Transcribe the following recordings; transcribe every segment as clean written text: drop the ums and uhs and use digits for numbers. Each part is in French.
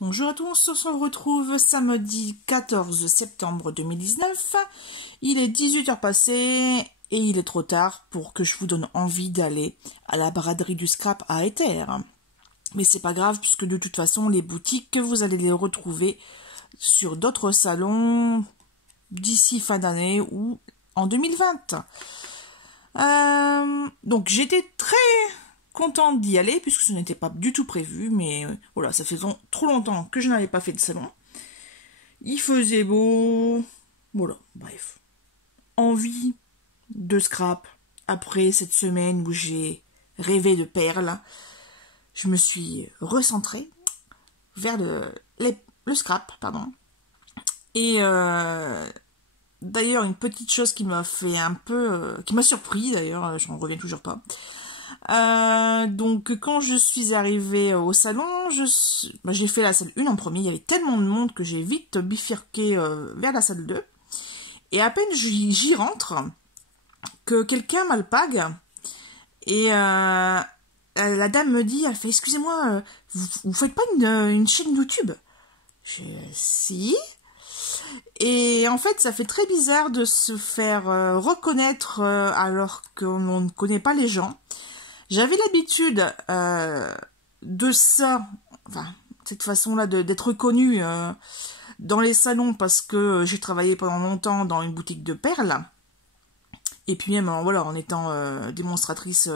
Bonjour à tous, on se retrouve samedi 14 septembre 2019. Il est 18h passé et il est trop tard pour que je vous donne envie d'aller à la braderie du scrap à Éther. Mais c'est pas grave puisque de toute façon les boutiques, vous allez les retrouver sur d'autres salons d'ici fin d'année ou en 2020. Donc j'étais très contente d'y aller puisque ce n'était pas du tout prévu, mais voilà, ça fait trop longtemps que je n'avais pas fait de salon. Il faisait beau, voilà, bref. Envie de scrap après cette semaine où j'ai rêvé de perles. Je me suis recentrée vers le scrap, pardon. Et d'ailleurs, une petite chose qui m'a fait un peu, qui m'a surpris d'ailleurs, je n'en reviens toujours pas. Donc quand je suis arrivée au salon, j'ai fait la salle 1 en premier, il y avait tellement de monde que j'ai vite bifurqué vers la salle 2. Et à peine j'y rentre, que quelqu'un m'alpague, et la dame me dit, elle fait, excusez-moi, vous faites pas une chaîne YouTube? Si. Et en fait, ça fait très bizarre de se faire reconnaître alors qu'on ne connaît pas les gens. J'avais l'habitude de ça, enfin, cette façon-là d'être reconnue dans les salons parce que j'ai travaillé pendant longtemps dans une boutique de perles. Et puis même, voilà, en étant démonstratrice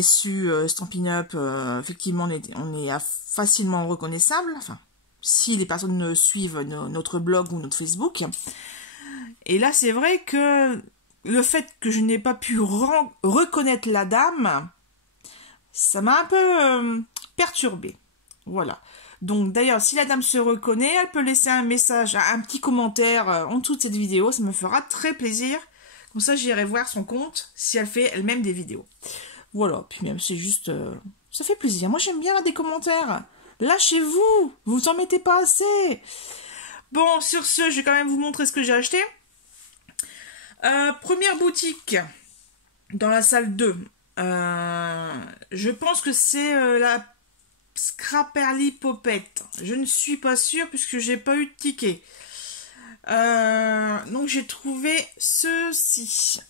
SU, Stampin' Up, effectivement, on est facilement reconnaissable. Enfin, si les personnes suivent notre blog ou notre Facebook. Et là, c'est vrai que le fait que je n'ai pas pu reconnaître la dame, ça m'a un peu perturbée. Voilà. Donc d'ailleurs, si la dame se reconnaît, elle peut laisser un message, un petit commentaire en dessous de cette vidéo. Ça me fera très plaisir. Comme ça, j'irai voir son compte si elle fait elle-même des vidéos. Voilà. Puis même, c'est juste... ça fait plaisir. Moi, j'aime bien des commentaires. Lâchez-vous. Vous en mettez pas assez. Bon, sur ce, je vais quand même vous montrer ce que j'ai acheté. Première boutique dans la salle 2. Je pense que c'est la Scrapperly Popette. Je ne suis pas sûre puisque j'ai pas eu de ticket. Donc j'ai trouvé ceci.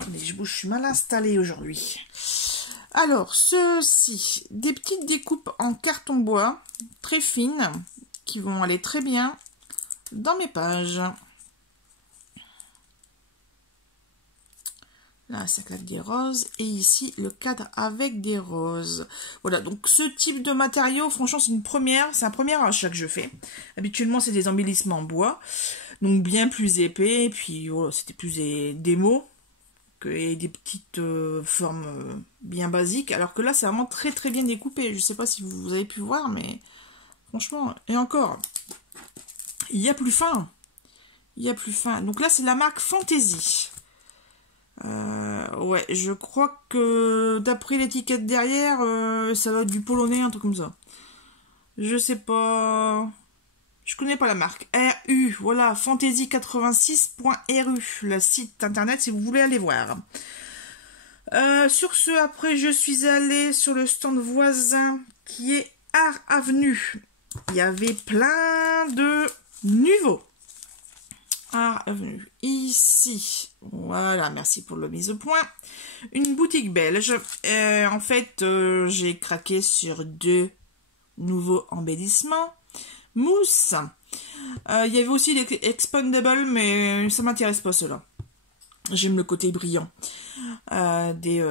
Attendez, je suis mal installée aujourd'hui. Alors, ceci, des petites découpes en carton bois, très fines, qui vont aller très bien dans mes pages. Là, ça claque des roses. Et ici, le cadre avec des roses. Voilà, donc ce type de matériau, franchement, c'est une première. C'est un premier achat que je fais. Habituellement, c'est des embellissements en bois. Donc, bien plus épais. Et puis, voilà, c'était plus des mots et des petites formes bien basiques. Alors que là, c'est vraiment très, très bien découpé. Je sais pas si vous avez pu voir, mais franchement, et encore, il y a plus fin. Il y a plus fin. Donc là, c'est la marque Fantasy. Ouais, je crois que d'après l'étiquette derrière, ça va être du polonais, un truc comme ça. Je sais pas. Je connais pas la marque. RU, voilà, fantasy86.ru, le site internet si vous voulez aller voir. Sur ce, après, je suis allée sur le stand voisin qui est Art Avenue. Il y avait plein de nouveaux. Art Avenue, ici, voilà, merci pour le mise au point, une boutique belge, en fait, j'ai craqué sur 2 nouveaux embellissements, mousse, il y avait aussi les Expandable, mais ça m'intéresse pas cela, j'aime le côté brillant, des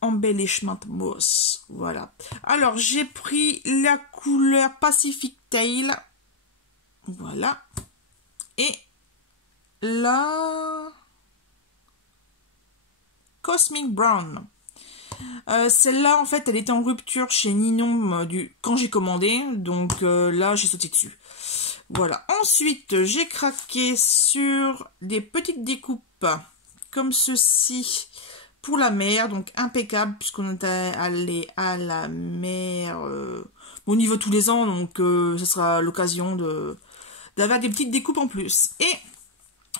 embellishment mousse, voilà, alors j'ai pris la couleur Pacific Tail, voilà, et la Cosmic Brown. Celle-là, en fait, elle était en rupture chez Ninon quand j'ai commandé. Donc là, j'ai sauté dessus. Voilà. Ensuite, j'ai craqué sur des petites découpes comme ceci pour la mer. Donc impeccable puisqu'on est allé à la mer au niveau tous les ans. Donc ce sera l'occasion d'avoir des petites découpes en plus. Et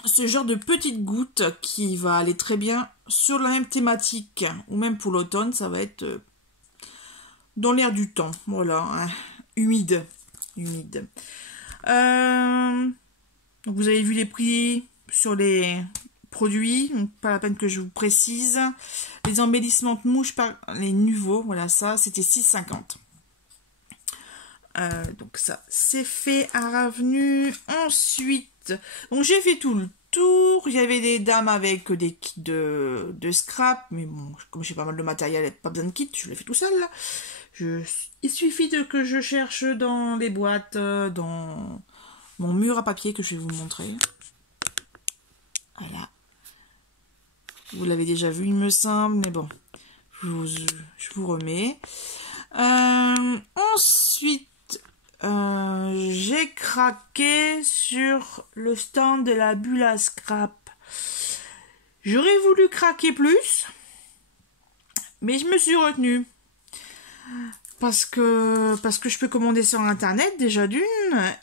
ce genre de petites gouttes qui va aller très bien sur la même thématique ou même pour l'automne, ça va être dans l'air du temps. Voilà, hein. Humide. Humide. Donc vous avez vu les prix sur les produits. Pas la peine que je vous précise. Les embellissements de mouches par les nouveaux. Voilà, ça, c'était 6,50. Donc ça, c'est fait à revenu. Ensuite, donc j'ai fait tout le tour. Il y avait des dames avec des kits de scrap. Mais bon, comme j'ai pas mal de matériel, pas besoin de kit, je l'ai fait tout seul. Là. Il suffit que je cherche dans les boîtes, dans mon mur à papier que je vais vous montrer. Voilà. Vous l'avez déjà vu, il me semble, mais bon, je vous remets. Ensuite, j'ai craqué sur le stand de la bulle à scrap. J'aurais voulu craquer plus, mais je me suis retenue. Parce que je peux commander sur internet déjà d'une,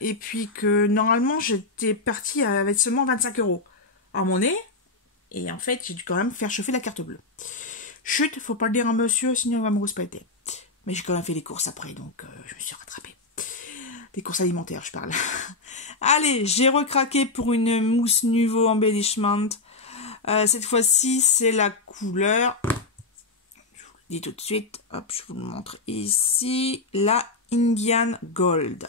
et puis que normalement j'étais partie avec seulement 25 € à mon nez, et en fait j'ai dû quand même faire chauffer la carte bleue. Chut, faut pas le dire à monsieur, sinon il va me rouspéter. Mais j'ai quand même fait les courses après, donc je me suis rattrapée. Des courses alimentaires, je parle. Allez, j'ai recraqué pour une mousse nouveau embellishment. Cette fois-ci, c'est la couleur... dis tout de suite, hop, je vous le montre ici, la Indian Gold.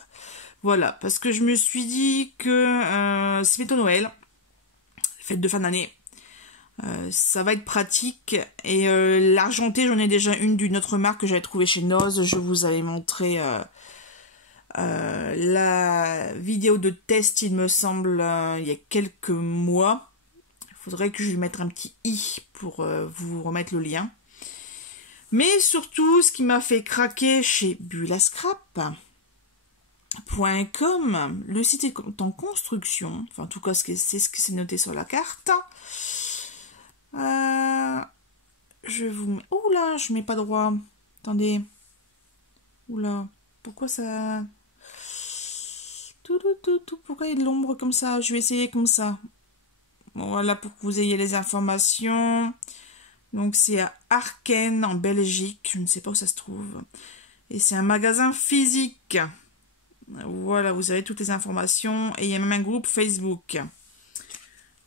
Voilà, parce que je me suis dit que c'est bientôt Noël, fête de fin d'année, ça va être pratique. Et l'argenté, j'en ai déjà une d'une autre marque que j'avais trouvée chez Noz. Je vous avais montré la vidéo de test, il me semble, il y a quelques mois. Il faudrait que je lui mette un petit i pour vous remettre le lien. Mais surtout, ce qui m'a fait craquer chez bulascrap.com, le site est en construction, enfin en tout cas c'est ce qui s'est noté sur la carte. Je vous mets... Oula, je mets pas droit. Attendez. Oula, pourquoi ça... Pourquoi il y a de l'ombre comme ça? Je vais essayer comme ça. Bon, voilà, pour que vous ayez les informations... Donc c'est à Arken en Belgique, je ne sais pas où ça se trouve. Et c'est un magasin physique. Voilà, vous avez toutes les informations. Et il y a même un groupe Facebook.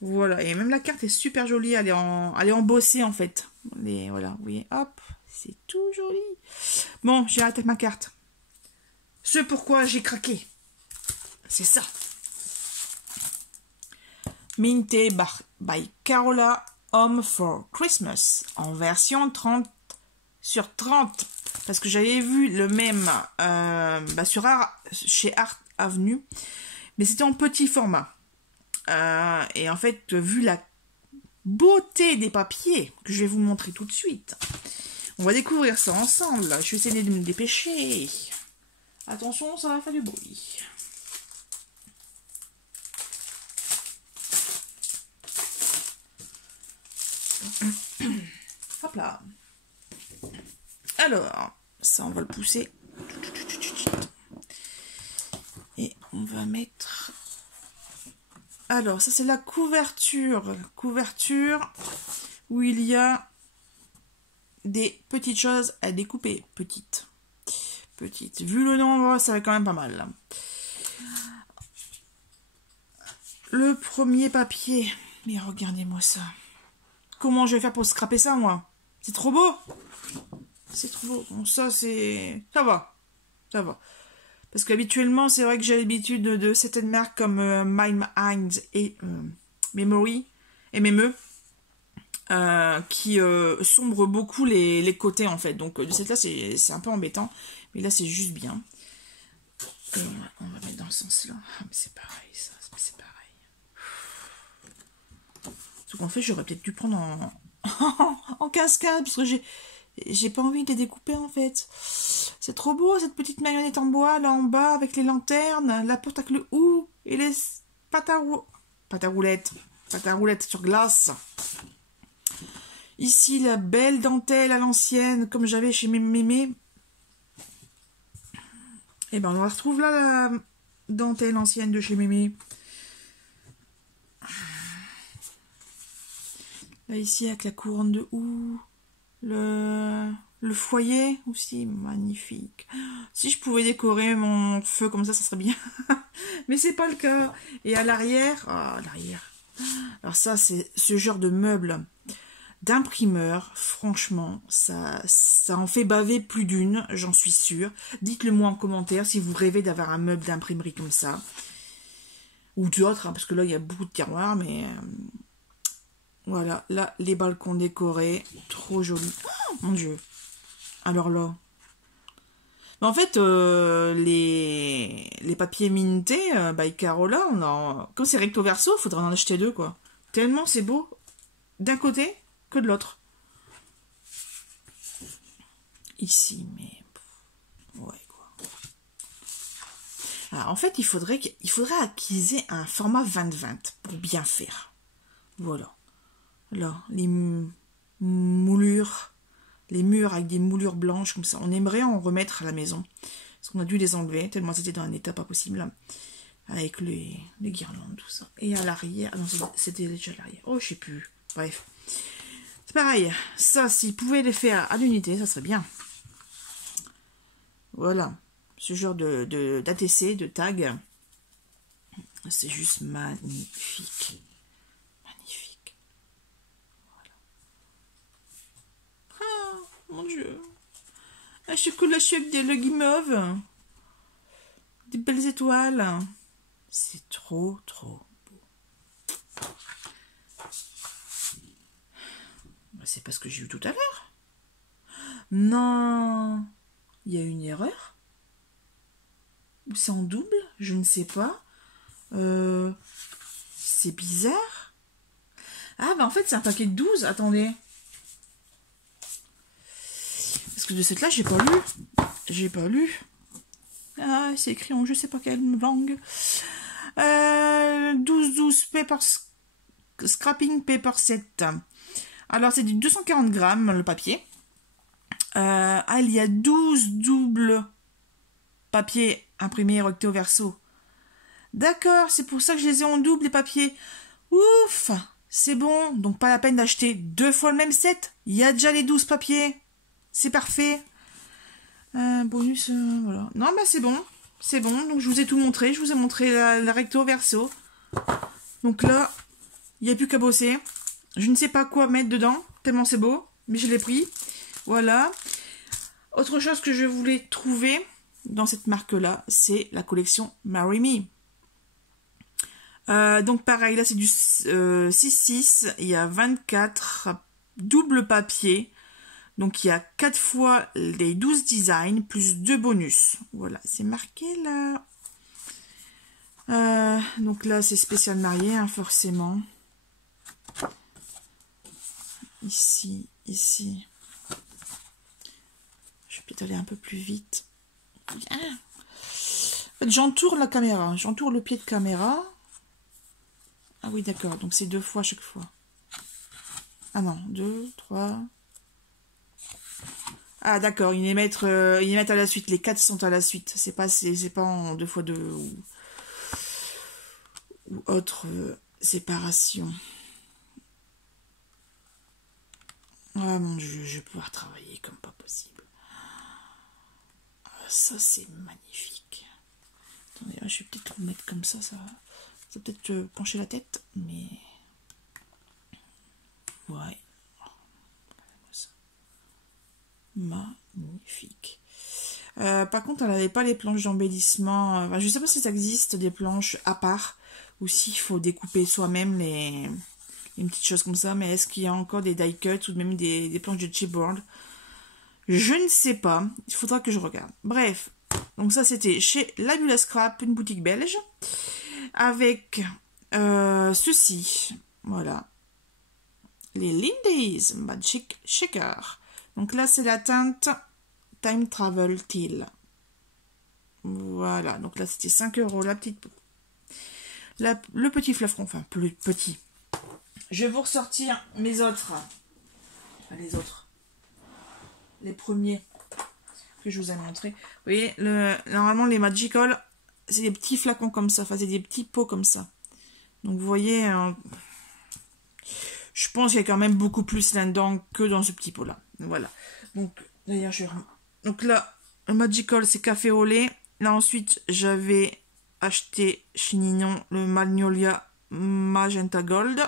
Voilà, et même la carte est super jolie, elle est embossée en fait. Voilà, vous voyez, hop, c'est tout joli. Bon, j'ai arrêté ma carte. Ce pourquoi j'ai craqué, c'est ça. Minté by Carola Home for Christmas en version 30/30 parce que j'avais vu le même chez Art Avenue, mais c'était en petit format. Et en fait, vu la beauté des papiers que je vais vous montrer tout de suite, on va découvrir ça ensemble. Je vais essayer de me dépêcher. Attention, ça va faire du bruit. Hop là. Alors, ça on va le pousser. Et on va mettre... Alors, ça c'est la couverture. Couverture où il y a des petites choses à découper. Petites. Vu le nombre, ça va quand même pas mal. Le premier papier. Mais regardez-moi ça. Comment je vais faire pour scraper ça, moi? C'est trop beau. C'est trop beau. Bon, ça, c'est... Ça va. Parce qu'habituellement, c'est vrai que j'ai l'habitude de certaines marques comme My Minds et Memory, MME, qui sombrent beaucoup les côtés, en fait. Donc, de cette là, c'est un peu embêtant. Mais là, c'est juste bien. Et on va mettre dans ce sens-là. Ah, mais c'est pareil, ça. C'est pareil. Ce qu'en fait, j'aurais peut-être dû prendre en cascade, parce que j'ai pas envie de les découper, en fait. C'est trop beau, cette petite marionnette en bois, là en bas, avec les lanternes, la porte avec le hou, et les pâtes à roulettes sur glace. Ici, la belle dentelle à l'ancienne, comme j'avais chez mes mémés. Et ben, on retrouve là la dentelle ancienne de chez mémé. Là, ici, avec la couronne de houx, Le foyer aussi, magnifique. Si je pouvais décorer mon feu comme ça serait bien. Mais c'est pas le cas. Et à l'arrière, à l'arrière. Alors ça, c'est ce genre de meuble d'imprimeur. Franchement, ça en fait baver plus d'une, j'en suis sûre. Dites-le moi en commentaire si vous rêvez d'avoir un meuble d'imprimerie comme ça. Ou d'autres, hein, parce que là, il y a beaucoup de tiroirs, mais... voilà, là, les balcons décorés. Trop jolis. Oh, mon Dieu. Alors là... en fait, les papiers mintés by Carola, comme c'est recto verso, il faudrait en acheter deux, quoi. Tellement c'est beau d'un côté que de l'autre. Ici, mais... ouais, quoi. Alors, en fait, il faudrait acquiser un format 20-20 pour bien faire. Voilà. Là, les moulures... les murs avec des moulures blanches comme ça. On aimerait en remettre à la maison. Parce qu'on a dû les enlever, tellement c'était dans un état pas possible. Avec les guirlandes, tout ça. Et à l'arrière... non, c'était déjà à l'arrière. Oh, je sais plus. Bref. C'est pareil. Ça, s'ils pouvaient les faire à l'unité, ça serait bien. Voilà. Ce genre d'ATC, de tag. C'est juste magnifique. Magnifique. Voilà. Mon Dieu. Un chocolat chaud avec le guimauve. Des belles étoiles. C'est trop, trop beau. C'est pas ce que j'ai eu tout à l'heure. Non. Il y a une erreur. Ou c'est en double. Je ne sais pas. C'est bizarre. Ah, bah en fait, c'est un paquet de 12. Attendez. Parce que de cette là, j'ai pas lu. J'ai pas lu. Ah, c'est écrit en je sais pas quelle langue. 12 paper scrapping paper set. Alors, c'est du 240 grammes le papier. Il y a 12 doubles papiers imprimés recto verso. D'accord, c'est pour ça que je les ai en double les papiers. Ouf, c'est bon. Donc, pas la peine d'acheter 2 fois le même set. Il y a déjà les 12 papiers. C'est parfait. Bonus, voilà. Non, bah c'est bon. C'est bon. Donc, je vous ai tout montré. Je vous ai montré la recto verso. Donc là, il n'y a plus qu'à bosser. Je ne sais pas quoi mettre dedans, tellement c'est beau. Mais je l'ai pris. Voilà. Autre chose que je voulais trouver dans cette marque-là, c'est la collection Marry Me. Donc pareil, là c'est du 6-6. Il y a 24 double papier. Donc il y a 4 fois les 12 designs plus 2 bonus. Voilà, c'est marqué là. Donc là c'est spécial marié, hein, forcément. Ici, ici. Je vais peut-être aller un peu plus vite. En fait, j'entoure la caméra. J'entoure le pied de caméra. Ah oui, d'accord. Donc c'est 2 fois à chaque fois. Ah non, 2, 3... ah d'accord, ils les mettent à la suite. Les 4 sont à la suite. C'est pas en 2 fois 2 ou autre séparation. Ah mon Dieu, je vais pouvoir travailler comme pas possible. Ça c'est magnifique. Attendez, je vais peut-être le mettre comme ça va peut-être pencher la tête, mais ouais. Magnifique. Par contre, elle n'avait pas les planches d'embellissement. Je ne sais pas si ça existe des planches à part ou s'il faut découper soi-même une petite chose comme ça. Mais est-ce qu'il y a encore des die cuts ou même des planches de chipboard? Je ne sais pas. Il faudra que je regarde. Bref. Donc ça, c'était chez La Bulle à Scrap, une boutique belge. Avec ceci. Voilà. Les Lindy's Magic Shaker. Donc là, c'est la teinte Time Travel Teal. Voilà. Donc là, c'était 5 € la petite peau. Le petit flacon, enfin, plus petit. Je vais vous ressortir mes autres. Enfin, les autres. Les premiers que je vous ai montrés. Vous voyez, normalement, les Magical, c'est des petits flacons comme ça. Enfin, c'est des petits pots comme ça. Donc, vous voyez, je pense qu'il y a quand même beaucoup plus là-dedans que dans ce petit pot-là. Voilà. Donc, D'ailleurs, donc là, le Magical, c'est café au lait. Là, ensuite, j'avais acheté chez Ninon le Magnolia Magenta Gold.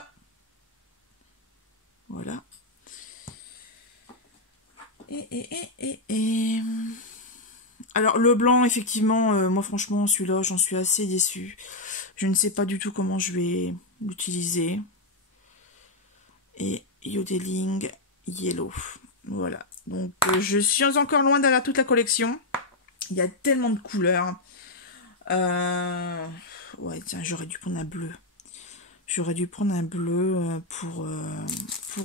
Voilà. Et... Alors, le blanc, effectivement, moi, franchement, celui-là, j'en suis assez déçue. Je ne sais pas du tout comment je vais l'utiliser. Et Yodeling Yellow. Voilà. Donc, je suis encore loin d'avoir toute la collection. Il y a tellement de couleurs. Ouais, tiens, j'aurais dû prendre un bleu. J'aurais dû prendre un bleu pour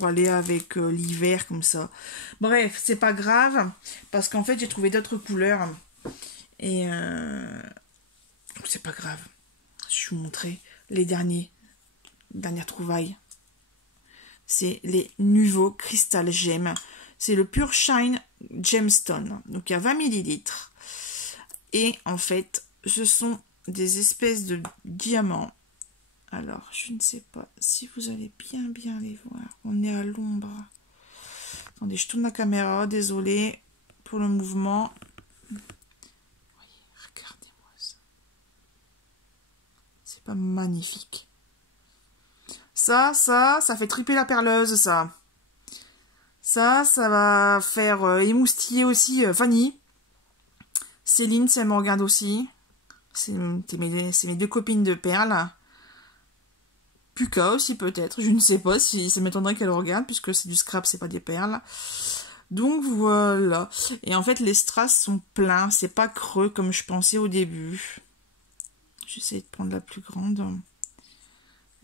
aller avec l'hiver comme ça. Bref, c'est pas grave. Parce qu'en fait, j'ai trouvé d'autres couleurs. Et c'est pas grave. Je vous montrer les dernières trouvailles. C'est les nouveaux Crystal Gem. C'est le Pure Shine Gemstone. Donc il y a 20 ml. Et en fait, ce sont des espèces de diamants. Alors, je ne sais pas si vous allez bien les voir. On est à l'ombre. Attendez, je tourne la caméra. Désolée pour le mouvement. Voyez, regardez-moi ça. C'est pas magnifique. Ça fait triper la perleuse, ça. Ça va faire émoustiller aussi Fanny. Céline, si elle me regarde aussi. C'est mes deux copines de perles. Puka aussi peut-être, je ne sais pas si ça m'étonnerait qu'elle regarde puisque c'est du scrap, c'est pas des perles. Donc voilà. Et en fait les strass sont pleins, c'est pas creux comme je pensais au début. J'essaie de prendre la plus grande.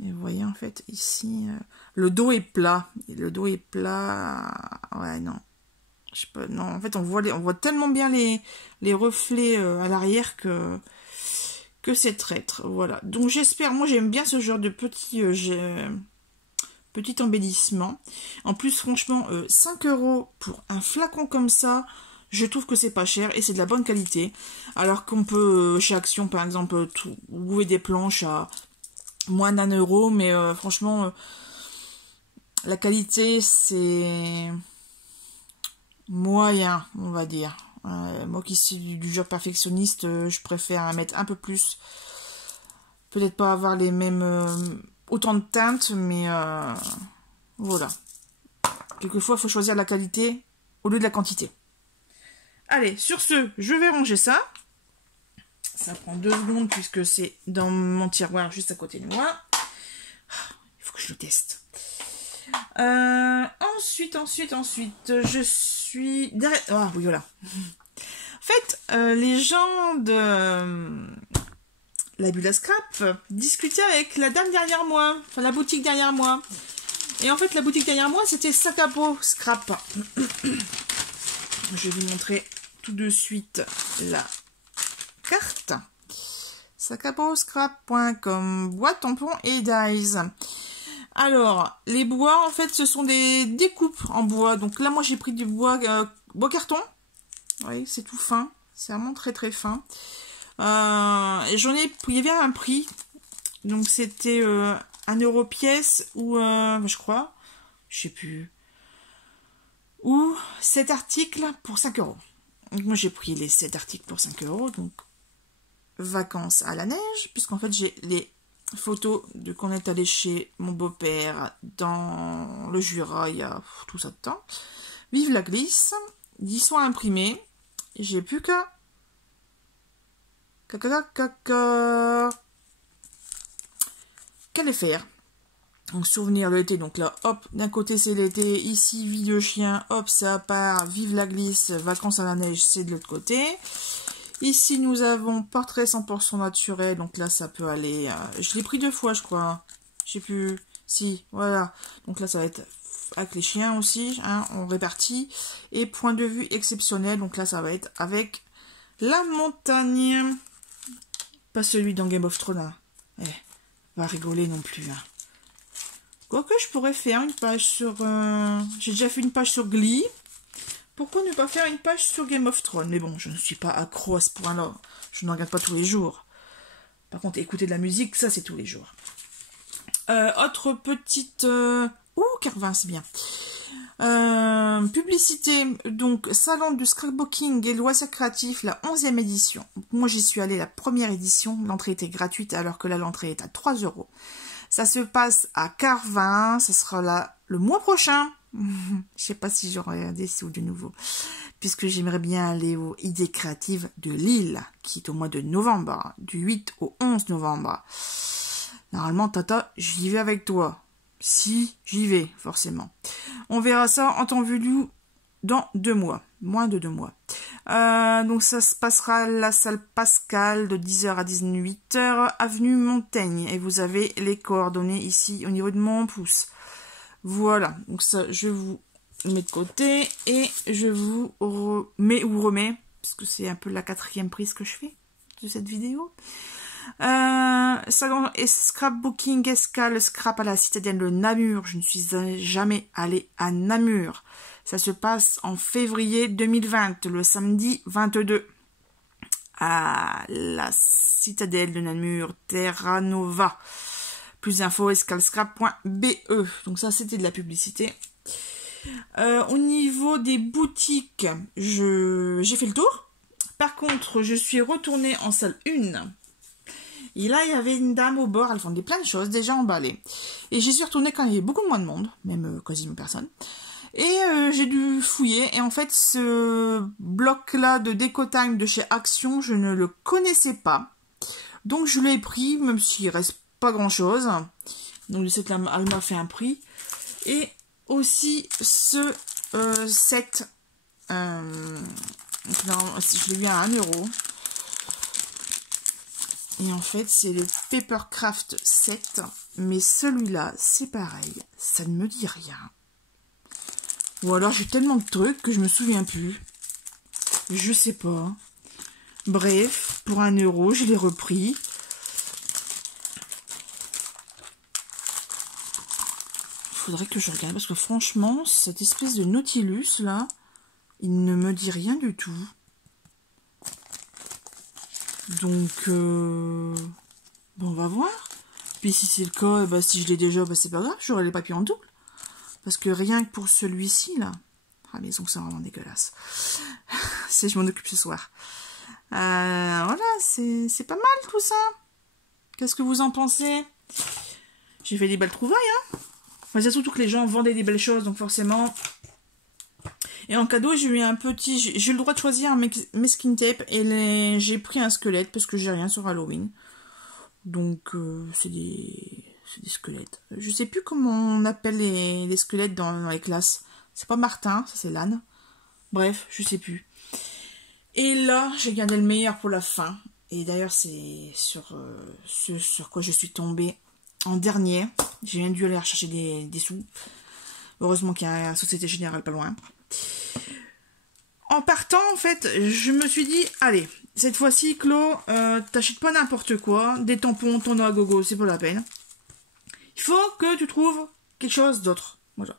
Et vous voyez en fait ici, le dos est plat. Et le dos est plat. Ouais non. Je sais pas, non, en fait on voit tellement bien les reflets à l'arrière que c'est traître, voilà. Donc j'espère, moi j'aime bien ce genre de petit embellissement. En plus franchement, 5 € pour un flacon comme ça, je trouve que c'est pas cher et c'est de la bonne qualité. Alors qu'on peut, chez Action par exemple, trouver des planches à moins d'1 €, mais franchement, la qualité c'est moyen, on va dire. Moi qui suis du genre perfectionniste, je préfère mettre un peu plus. Peut-être pas avoir les mêmes autant de teintes, mais voilà. Quelquefois, il faut choisir la qualité au lieu de la quantité. Allez, sur ce, je vais ranger ça. Ça prend 2 secondes puisque c'est dans mon tiroir juste à côté de moi. Il faut que je le teste. Ensuite, je suis derrière... Ah oui, voilà. En fait, les gens de la bulle à scrap discutaient avec la dame derrière moi, enfin la boutique derrière moi. Et en fait, la boutique derrière moi, c'était sac à peau scrap. Je vais vous montrer tout de suite la carte. Sacapeauscrap.com, boîte, tampons et dies. Alors, les bois, en fait, ce sont des découpes en bois. Donc là, moi, j'ai pris du bois carton. Oui, c'est tout fin. C'est vraiment très, très fin. Et j'en ai pris, il y avait un prix. Donc, c'était 1 € pièce ou, je crois, je sais plus. Ou 7 articles pour 5 €. Donc, moi, j'ai pris les 7 articles pour 5 €. Donc, vacances à la neige. Puisqu'en fait, j'ai les photos de qu'on est allé chez mon beau-père dans le Jura il y a tout ça de temps. Vive la glisse. 10 sont imprimés. J'ai plus qu'à les faire. Donc souvenir de l'été. Donc là, hop, d'un côté c'est l'été. Ici, vie de chien. Hop, ça part. Vive la glisse. Vacances à la neige, c'est de l'autre côté. Ici, nous avons portrait 100% naturel. Donc là, ça peut aller... je l'ai pris 2 fois, je crois. Je sais plus. Si, voilà. Donc là, ça va être avec les chiens aussi. Hein, on répartit. Et point de vue exceptionnel. Donc là, ça va être avec la montagne. Pas celui dans Game of Thrones. Hein. Va rigoler non plus. Hein. Quoique, je pourrais faire une page sur... J'ai déjà fait une page sur Glee. Pourquoi ne pas faire une page sur Game of Thrones? Mais bon, je ne suis pas accro à ce point-là. Je ne regarde pas tous les jours. Par contre, écouter de la musique, ça, c'est tous les jours. Autre petite... Ouh, Carvin, c'est bien. Publicité, donc salon du scrapbooking et loisirs créatifs, la 11e édition. Moi j'y suis allée la première édition, l'entrée était gratuite alors que là l'entrée est à 3 €. Ça se passe à Carvin, ça sera là le mois prochain. Je sais pas si j'aurai des sous de nouveau, puisque j'aimerais bien aller aux idées créatives de Lille, qui est au mois de novembre, du 8 au 11 novembre. Normalement, Tata, j'y vais avec toi. Si, j'y vais, forcément. On verra ça en temps voulu dans 2 mois. Moins de 2 mois. Donc ça se passera à la salle Pascal de 10 h à 18 h, avenue Montaigne. Et vous avez les coordonnées ici au niveau de mon pouce. Voilà. Donc ça, je vous mets de côté et je vous remets, parce que c'est un peu la 4e prise que je fais de cette vidéo. Salon et scrapbooking escale scrap à la citadelle de Namur. Je ne suis jamais allée à Namur. Ça se passe en février 2020, le samedi 22, à la citadelle de Namur, Terra Nova. Plus d'infos, escalescrap.be. Donc ça, c'était de la publicité. Au niveau des boutiques, j'ai fait le tour. Par contre, je suis retournée en salle 1. Et là, il y avait une dame au bord, elle vendait plein de choses déjà emballées. Et j'y suis retournée quand il y avait beaucoup moins de monde, même quasiment personne. Et j'ai dû fouiller. Et en fait, ce bloc-là de déco-time de chez Action, je ne le connaissais pas. Donc, je l'ai pris, même s'il reste pas grand-chose. Donc, je sais qu'elle m'a fait un prix. Et aussi, ce set, je l'ai eu à 1 €. Et en fait, c'est le Papercraft 7. Mais celui-là, c'est pareil. Ça ne me dit rien. Ou alors, j'ai tellement de trucs que je me souviens plus. Je sais pas. Bref, pour 1 €, je l'ai repris. Faudrait que je regarde. Parce que franchement, cette espèce de Nautilus, là, il ne me dit rien du tout. Donc, bon, on va voir. Puis si c'est le cas, bah, si je l'ai déjà, bah, c'est pas grave, j'aurai les papiers en double. Parce que rien que pour celui-ci, là, ah, les ongles sont vraiment dégueulasses. Si je m'en occupe ce soir. Voilà, c'est pas mal tout ça. Qu'est-ce que vous en pensez? J'ai fait des belles trouvailles, hein. Enfin, c'est surtout que les gens vendaient des belles choses, donc forcément... Et en cadeau, j'ai eu un petit... J'ai eu le droit de choisir mes skin tape et j'ai pris un squelette parce que j'ai rien sur Halloween. Donc, c'est des squelettes. Je sais plus comment on appelle les squelettes dans les classes. C'est pas Martin, ça c'est l'âne. Bref, je sais plus. Et là, j'ai gardé le meilleur pour la fin. Et d'ailleurs, c'est sur quoi je suis tombée en dernier. J'ai bien dû aller rechercher des sous. Heureusement qu'il y a la Société Générale pas loin. En partant, en fait, je me suis dit, allez, cette fois-ci, Clo, t'achètes pas n'importe quoi, des tampons, ton à gogo, c'est pas la peine. Il faut que tu trouves quelque chose d'autre. Voilà.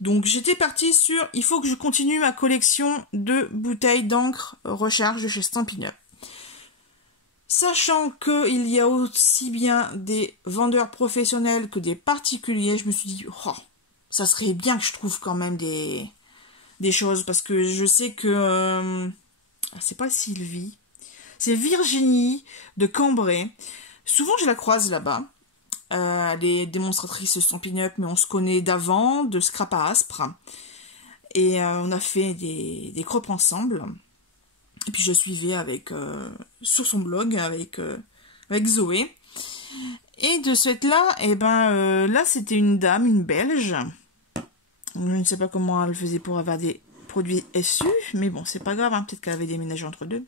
Donc, j'étais partie sur, il faut que je continue ma collection de bouteilles d'encre recharge de chez Stampin' Up. Sachant qu'il y a aussi bien des vendeurs professionnels que des particuliers, je me suis dit, oh, ça serait bien que je trouve quand même des choses, parce que je sais que c'est pas Sylvie, c'est Virginie de Cambrai. Souvent je la croise là-bas. Elle est démonstratrice Stampin' Up, mais on se connaît d'avant, de Scrap à Aspre. Et on a fait des crops ensemble. Et puis je suivais sur son blog avec Zoé. Et de cette là, là c'était une dame, une Belge. Je ne sais pas comment elle faisait pour avoir des produits SU, mais bon, c'est pas grave, hein. Peut-être qu'elle avait déménagé entre deux.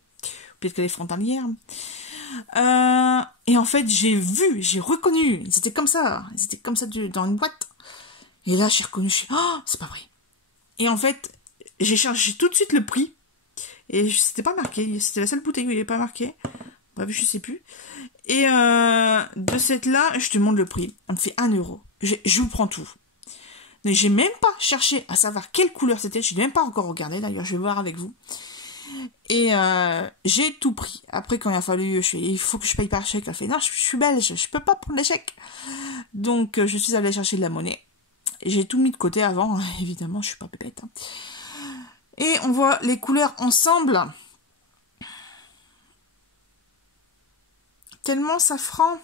Peut-être qu'elle est frontalière. Et en fait, j'ai reconnu. Ils étaient comme ça dans une boîte. Et là, j'ai reconnu, oh, c'est pas vrai. Et en fait, j'ai cherché tout de suite le prix. Et c'était pas marqué. C'était la seule bouteille où il n'est pas marqué. Bref, je sais plus. Et de cette là, je te montre le prix. On me fait 1 €. Je vous prends tout. Mais j'ai même pas cherché à savoir quelle couleur c'était. Je n'ai même pas encore regardé. D'ailleurs, je vais voir avec vous. Et j'ai tout pris. Après, quand il a fallu, il faut que je paye par chèque. Elle fait, non, je suis belge, je peux pas prendre les chèques. Donc, je suis allée chercher de la monnaie. J'ai tout mis de côté avant, évidemment, je suis pas pépette. Et on voit les couleurs ensemble. Tellement safran.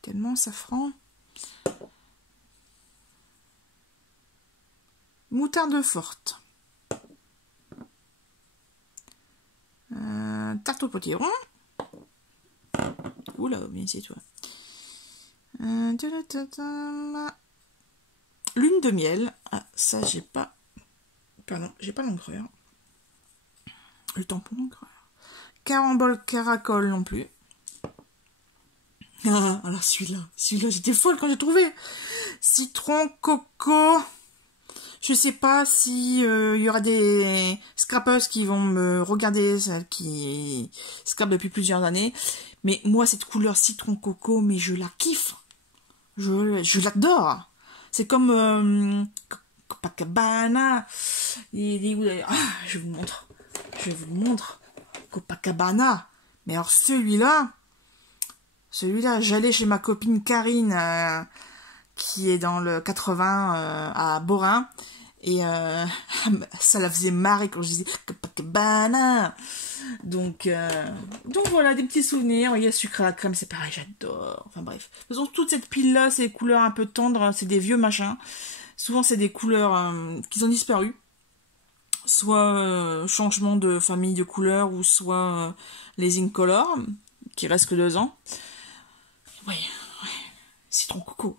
Tellement safran. Moutarde forte. Tarte au potiron. Oula, bien c'est toi. Lune de miel. Ah, ça, j'ai pas... Pardon, j'ai pas l'encreur. Le tampon l'encreur. Carambole caracole non plus. Ah, alors celui-là, j'étais folle quand j'ai trouvé. Citron, coco. Je sais pas si y aura des scrappers qui vont me regarder, celles qui scrapent depuis plusieurs années. Mais moi, cette couleur citron coco, mais je la kiffe. Je l'adore. C'est comme Copacabana. Il est où d'ailleurs? Je vous montre. Copacabana. Mais alors celui-là, j'allais chez ma copine Karine, qui est dans le 80 à Borin. Et ça la faisait marrer quand je disais Copacabana. Donc voilà, des petits souvenirs. Il y a sucre à la crème, c'est pareil, j'adore. Enfin bref. De toute façon, toute cette pile-là, c'est des couleurs un peu tendres, c'est des vieux machins. Souvent, c'est des couleurs qui ont disparu. Soit changement de famille de couleurs, ou soit les Incolor, qui restent que 2 ans. Ouais. Citron coco.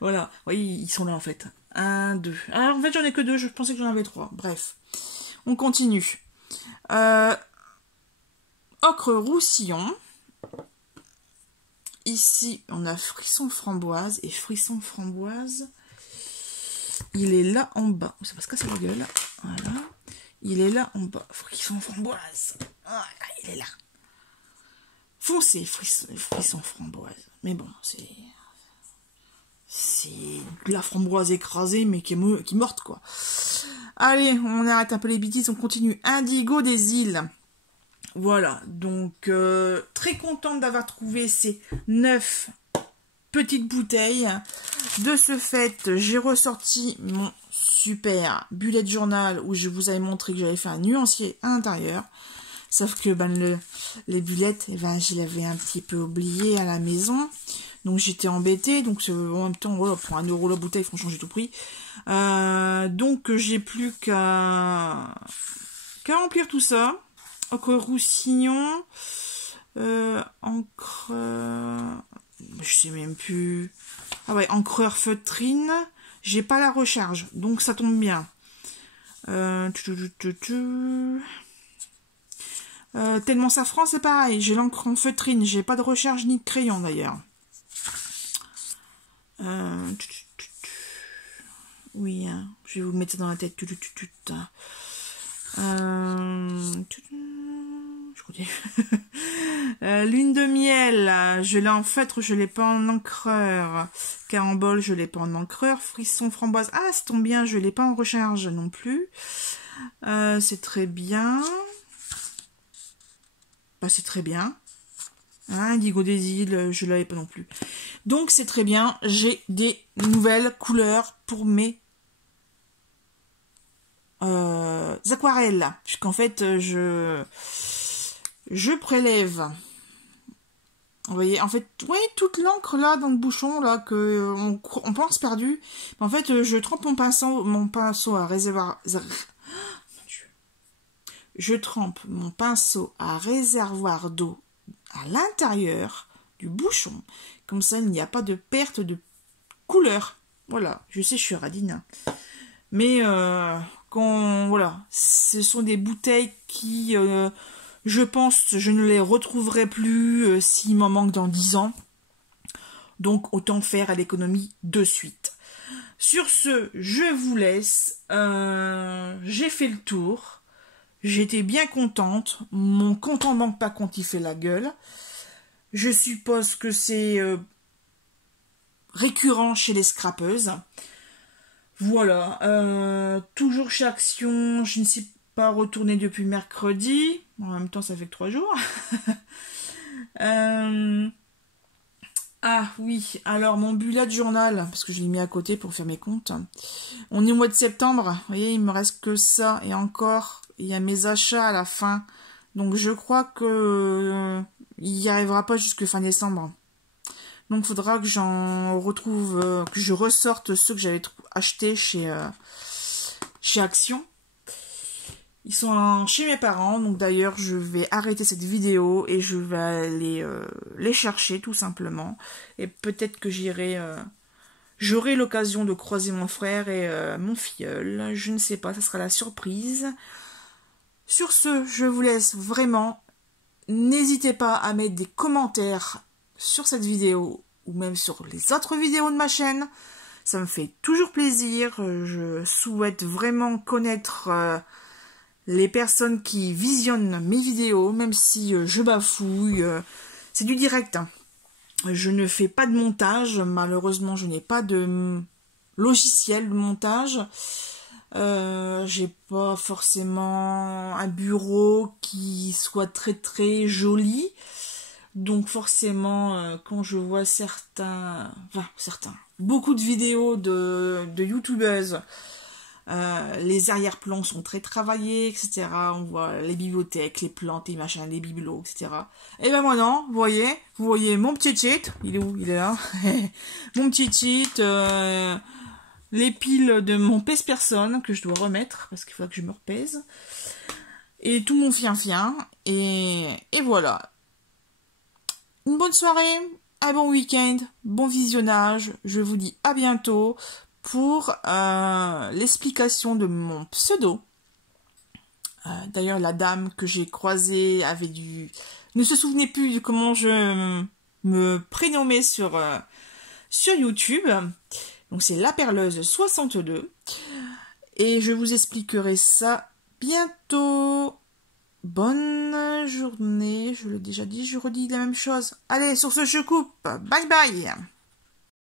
Voilà, oui, ils sont là en fait. 1, 2. Alors en fait j'en ai que 2, je pensais que j'en avais 3. Bref, on continue. Ocre roussillon. Ici on a frisson framboise. Et frisson framboise, il est là en bas. Ça va se casser la gueule. Voilà. Il est là en bas. Frisson framboise. Voilà, il est là. Foncé, frisson framboise. Mais bon, c'est de la framboise écrasée, mais qui est morte, quoi. Allez, on arrête un peu les bêtises, on continue. Indigo des îles. Voilà, donc très contente d'avoir trouvé ces 9 petites bouteilles. De ce fait, j'ai ressorti mon super bullet journal où je vous avais montré que j'avais fait un nuancier à l'intérieur. Sauf que les bullettes, je l'avais un petit peu oublié à la maison. Donc j'étais embêtée. Donc en même temps, voilà, pour 1 € la bouteille, franchement j'ai tout pris. Donc j'ai plus qu'à remplir tout ça. Ocre roussillon. Encre... je sais même plus. Ah ouais, encreur feutrine. J'ai pas la recharge. Donc ça tombe bien. Tellement safran, c'est pareil. J'ai l'encre en feutrine. J'ai pas de recharge ni de crayon d'ailleurs. Oui, hein, je vais vous mettre ça dans la tête. Je continue. Lune de miel, je l'ai en feutre, je l'ai pas en encreur. Carambole, je l'ai pas en encreur. Frisson framboise, ah, ça tombe bien, je l'ai pas en recharge non plus. C'est très bien. Bah, c'est très bien. Hein, Indigo des îles, je l'avais pas non plus. Donc c'est très bien, j'ai des nouvelles couleurs pour mes aquarelles. Puisqu'en fait, je prélève. Vous voyez, en fait, oui, toute l'encre là dans le bouchon là que on pense perdu. En fait, je trempe mon pinceau à réservoir. Je trempe mon pinceau à réservoir d'eau à l'intérieur du bouchon. Comme ça, il n'y a pas de perte de couleur. Voilà, je sais, je suis radine. Mais voilà, ce sont des bouteilles qui, je pense, je ne les retrouverai plus s'il m'en manque dans 10 ans. Donc, autant faire à l'économie de suite. Sur ce, je vous laisse. J'ai fait le tour. J'étais bien contente. Mon compte en banque, par contre, il fait la gueule. Je suppose que c'est récurrent chez les scrapeuses. Voilà. Toujours chez Action. Je ne suis pas retournée depuis mercredi. En même temps, ça fait que 3 jours. Ah oui, alors mon bullet journal, parce que je l'ai mis à côté pour faire mes comptes. On est au mois de septembre, vous voyez, il me reste que ça, et encore, il y a mes achats à la fin. Donc je crois que il n'y arrivera pas jusque fin décembre. Donc il faudra que j'en retrouve, que je ressorte ceux que j'avais achetés chez Action. Ils sont chez mes parents, donc d'ailleurs je vais arrêter cette vidéo et je vais aller les chercher tout simplement. Et peut-être que j'aurai l'occasion de croiser mon frère et mon filleul. Je ne sais pas, ça sera la surprise. Sur ce, je vous laisse vraiment. N'hésitez pas à mettre des commentaires sur cette vidéo ou même sur les autres vidéos de ma chaîne. Ça me fait toujours plaisir. Je souhaite vraiment connaître les personnes qui visionnent mes vidéos, même si je bafouille. C'est du direct. Je ne fais pas de montage. Malheureusement, je n'ai pas de logiciel de montage. J'ai pas forcément un bureau qui soit très très joli. Donc forcément, quand je vois beaucoup de vidéos de youtubeuses, les arrière-plans sont très travaillés, etc. On voit les bibliothèques, les plantes, les machins, les bibelots, etc. Et ben moi non, vous voyez mon petit cheat, il est où? Il est là. Mon petit cheat, les piles de mon pèse-personne que je dois remettre, parce qu'il faut que je me repèse. Et tout mon fien-fien, et voilà. Une bonne soirée, un bon week-end, bon visionnage. Je vous dis à bientôt pour l'explication de mon pseudo. D'ailleurs, la dame que j'ai croisée ne se souvenait plus de comment je me prénommais sur YouTube. Donc c'est La Perleuse 62. Et je vous expliquerai ça bientôt. Bonne journée, je l'ai déjà dit, je redis la même chose. Allez, sur ce, je coupe. Bye bye.